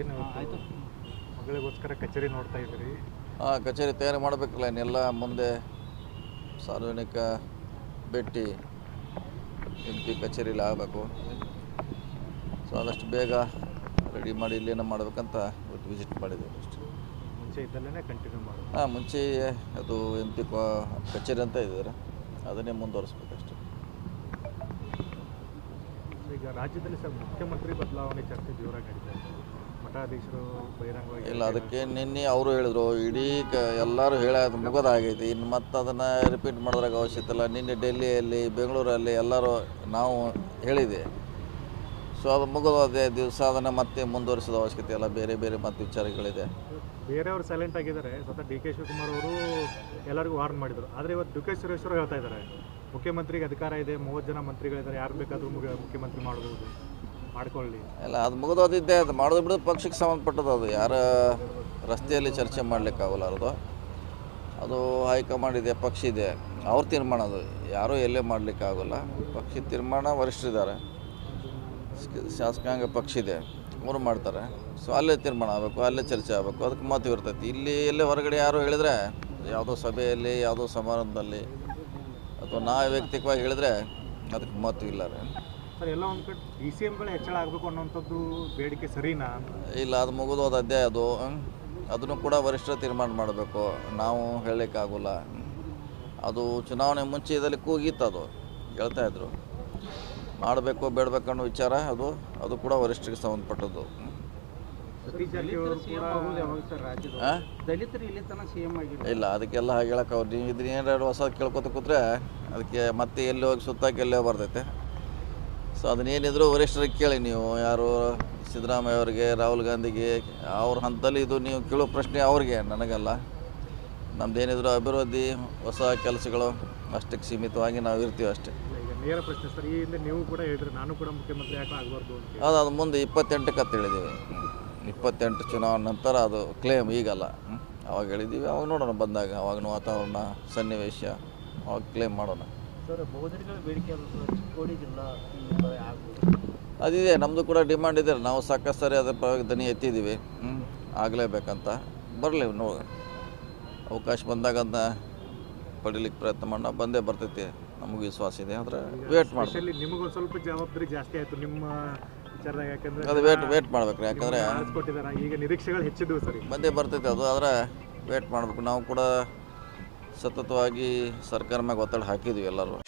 ಏನು ಮಗಳಿಗೋಸ್ಕರ ಕಚೇರಿ ನೋಡ್ತಾ ಹಾಂ ಕಚೇರಿ ತಯಾರಿ ಮಾಡಬೇಕಲ್ಲ ಇನ್ನೆಲ್ಲ ಮುಂದೆ ಸಾರ್ವಜನಿಕ ಭೇಟಿ ಎಂ ಕಚೇರಿಲಿ ಆಗಬೇಕು ಸೊ ಆದಷ್ಟು ಬೇಗ ರೆಡಿ ಮಾಡಿ ಏನೋ ಮಾಡಬೇಕಂತ ಇವತ್ತು ವಿಸಿಟ್ ಮಾಡಿದ್ದೇವೆ ಅಷ್ಟೇ ಮುಂಚೆ ಹಾಂ ಮುಂಚೆ ಅದು ಎಂ ಪಿ ಕಚೇರಿ ಅಂತ ಇದ್ದಾರೆ ಅದನ್ನೇ ಮುಂದುವರಿಸ್ಬೇಕಷ್ಟೆ ಈಗ ರಾಜ್ಯದಲ್ಲಿ ಸರ್ ಮುಖ್ಯಮಂತ್ರಿ ಬದಲಾವಣೆ ಚರ್ಚೆ ಜೋರಾಗಿ ನಡೀತಾ ಇದೆ ಬಹಿರಂಗವಾಗಿ ಇಲ್ಲ ಅದಕ್ಕೆ ನಿನ್ನೆ ಅವರು ಹೇಳಿದ್ರು ಇಡೀ ಕ ಎಲ್ಲರೂ ಹೇಳೋದು ಮುಗೋದಾಗೈತಿ ಇನ್ನು ಮತ್ತೆ ಅದನ್ನು ರಿಪೀಟ್ ಮಾಡೋದ್ರಾಗ ಅವಶ್ಯಕತೆ ಇಲ್ಲ ನಿನ್ನೆ ಡೆಲ್ಲಿಯಲ್ಲಿ ಬೆಂಗಳೂರಲ್ಲಿ ಎಲ್ಲರೂ ನಾವು ಹೇಳಿದೆ ಸೊ ಅದು ಮುಗಿದೇ ದಿವಸ ಅದನ್ನು ಮತ್ತೆ ಮುಂದುವರಿಸೋದು ಅವಶ್ಯಕತೆ ಇಲ್ಲ ಬೇರೆ ಬೇರೆ ಮತ್ತೆ ವಿಚಾರಗಳಿದೆ ಬೇರೆಯವರು ಸೈಲೆಂಟ್ ಆಗಿದ್ದಾರೆ ಸ್ವತಃ ಡಿ ಕೆ ಶಿವಕುಮಾರ್ ಅವರು ಎಲ್ಲರಿಗೂ ವಾರ್ನ್ ಮಾಡಿದರು ಆದರೆ ಇವತ್ತು ಡಿ ಕೆ ಹೇಳ್ತಾ ಇದ್ದಾರೆ ಮುಖ್ಯಮಂತ್ರಿಗೆ ಅಧಿಕಾರ ಇದೆ ಮೂವತ್ತು ಜನ ಮಂತ್ರಿಗಳಿದ್ದಾರೆ ಯಾರು ಬೇಕಾದರೂ ಮುಖ್ಯಮಂತ್ರಿ ಮಾಡಬಹುದು ಮಾಡ್ಕೊಳ್ಳಿ ಇಲ್ಲ ಅದು ಮುಗಿದೋದಿದ್ದೆ ಅದು ಮಾಡೋದು ಬಿಡೋದು ಪಕ್ಷಕ್ಕೆ ಸಂಬಂಧಪಟ್ಟದ್ದು ಅದು ಯಾರ ರಸ್ತೆಯಲ್ಲಿ ಚರ್ಚೆ ಆಗೋಲ್ಲ ಅದು ಹೈಕಮಾಂಡ್ ಇದೆ ಪಕ್ಷ ಇದೆ ಅವ್ರ ತೀರ್ಮಾನ ಅದು ಯಾರೂ ಎಲ್ಲೇ ಮಾಡಲಿಕ್ಕಾಗಲ್ಲ ಪಕ್ಷಿ ತೀರ್ಮಾನ ವರಿಷ್ಠರಿದ್ದಾರೆ ಶಾಸಕಾಂಗ ಪಕ್ಷ ಇದೆ ಅವರು ಮಾಡ್ತಾರೆ ಸೊ ಅಲ್ಲೇ ತೀರ್ಮಾನ ಆಗಬೇಕು ಅಲ್ಲೇ ಚರ್ಚೆ ಆಗಬೇಕು ಅದಕ್ಕೆ ಮಹತ್ವ ಇರ್ತೈತಿ ಇಲ್ಲಿ ಎಲ್ಲೇ ಹೊರಗಡೆ ಯಾರು ಹೇಳಿದರೆ ಯಾವುದೋ ಸಭೆಯಲ್ಲಿ ಯಾವುದೋ ಸಮಾರಂಭದಲ್ಲಿ ಅಥವಾ ನಾ ವ್ಯಕ್ತಿಕವಾಗಿ ಹೇಳಿದ್ರೆ ಅದಕ್ಕೆ ಮಹತ್ವ ಇಲ್ಲ ರೀ ಇಲ್ಲ ಅದು ಮುಗಿದೋದ ಅಧ್ಯಾಯ ಅದು ಅದನ್ನು ಕೂಡ ವರಿಷ್ಠ ತೀರ್ಮಾನ ಮಾಡಬೇಕು ನಾವು ಹೇಳಲಿಕ್ಕಾಗಲ್ಲ ಅದು ಚುನಾವಣೆ ಮುಂಚೆ ಇದರಲ್ಲಿ ಕೂಗಿತ್ತು ಅದು ಹೇಳ್ತಾ ಇದ್ರು ಮಾಡಬೇಕು ಅನ್ನೋ ವಿಚಾರ ಅದು ಅದು ಕೂಡ ವರಿಷ್ಠರಿಗೆ ಸಂಬಂಧಪಟ್ಟದ್ದು ಇಲ್ಲ ಅದಕ್ಕೆಲ್ಲ ಹಾಗೆ ಹೇಳಕ್ಕೆ ಅವ್ರು ಹೊಸ ಕೇಳ್ಕೊತ ಕೂತ್ರೆ ಅದಕ್ಕೆ ಮತ್ತೆ ಎಲ್ಲಿ ಹೋಗಿ ಸುತ್ತಾಕಿ ಎಲ್ಲೇ ಬರ್ತೈತೆ ಸೊ ಅದನ್ನೇನಿದ್ರು ವರಿಷ್ಠರಿಗೆ ಕೇಳಿ ನೀವು ಯಾರು ಸಿದ್ದರಾಮಯ್ಯ ಅವರಿಗೆ ರಾಹುಲ್ ಗಾಂಧಿಗೆ ಅವ್ರ ಹಂತದಲ್ಲಿ ಇದು ನೀವು ಕೇಳೋ ಪ್ರಶ್ನೆ ಅವ್ರಿಗೆ ನನಗಲ್ಲ ನಮ್ದೇನಿದ್ರು ಅಭಿವೃದ್ಧಿ ಹೊಸ ಕೆಲಸಗಳು ಅಷ್ಟಕ್ಕೆ ಸೀಮಿತವಾಗಿ ನಾವು ಇರ್ತೀವಿ ಅಷ್ಟೇ ನೇರ ಪ್ರಶ್ನೆ ಸರ್ ಈ ಹಿಂದೆ ನೀವು ಕೂಡ ಹೇಳಿದ್ರೆ ನಾನು ಕೂಡ ಮುಖ್ಯಮಂತ್ರಿ ಆಗಬಾರ್ದು ಅದು ಅದು ಮುಂದೆ ಇಪ್ಪತ್ತೆಂಟಕ್ಕೆ ಅಂತ ಹೇಳಿದ್ದೀವಿ ಇಪ್ಪತ್ತೆಂಟು ಚುನಾವಣೆ ನಂತರ ಅದು ಕ್ಲೇಮ್ ಈಗಲ್ಲ ಅವಾಗ ಹೇಳಿದ್ದೀವಿ ಅವಾಗ ನೋಡೋಣ ಬಂದಾಗ ಅವಾಗ ವಾತಾವರಣ ಸನ್ನಿವೇಶ ಅವಾಗ ಕ್ಲೇಮ್ ಮಾಡೋಣ ಅದಿದೆ ನಮ್ದು ಕೂಡ ಡಿಮ್ಯಾಂಡ್ ಇದೆ ನಾವು ಸಾಕಷ್ಟು ಸರಿ ಅದರ ಪರವಾಗಿ ದನಿ ಎತ್ತಿದ್ದೀವಿ ಹ್ಞೂ ಆಗಲೇಬೇಕಂತ ಬರಲಿ ನೋ ಅವಕಾಶ ಬಂದಾಗ ಅದನ್ನ ಪಡಿಲಿಕ್ಕೆ ಪ್ರಯತ್ನ ಮಾಡೋಣ ಬಂದೇ ಬರ್ತೈತಿ ನಮಗೆ ವಿಶ್ವಾಸ ಇದೆ ಆದರೆ ವೇಟ್ ಮಾಡಿ ನಿಮಗೂ ಸ್ವಲ್ಪ ಜವಾಬ್ದಾರಿ ಜಾಸ್ತಿ ಆಯಿತು ನಿಮ್ಮ ಅದು ವೇಟ್ ವೇಟ್ ಮಾಡ್ಬೇಕು ಯಾಕಂದ್ರೆ ಈಗ ನಿರೀಕ್ಷೆಗಳು ಹೆಚ್ಚಿದ್ವು ಸರಿ ಬಂದೇ ಬರ್ತೈತೆ ಅದು ಆದರೆ ವೇಟ್ ಮಾಡಬೇಕು ನಾವು ಕೂಡ ಸತತವಾಗಿ ಸರ್ಕಾರ ಮ್ಯಾಗ ಒತ್ತಡ ಹಾಕಿದ್ವಿ ಎಲ್ಲರೂ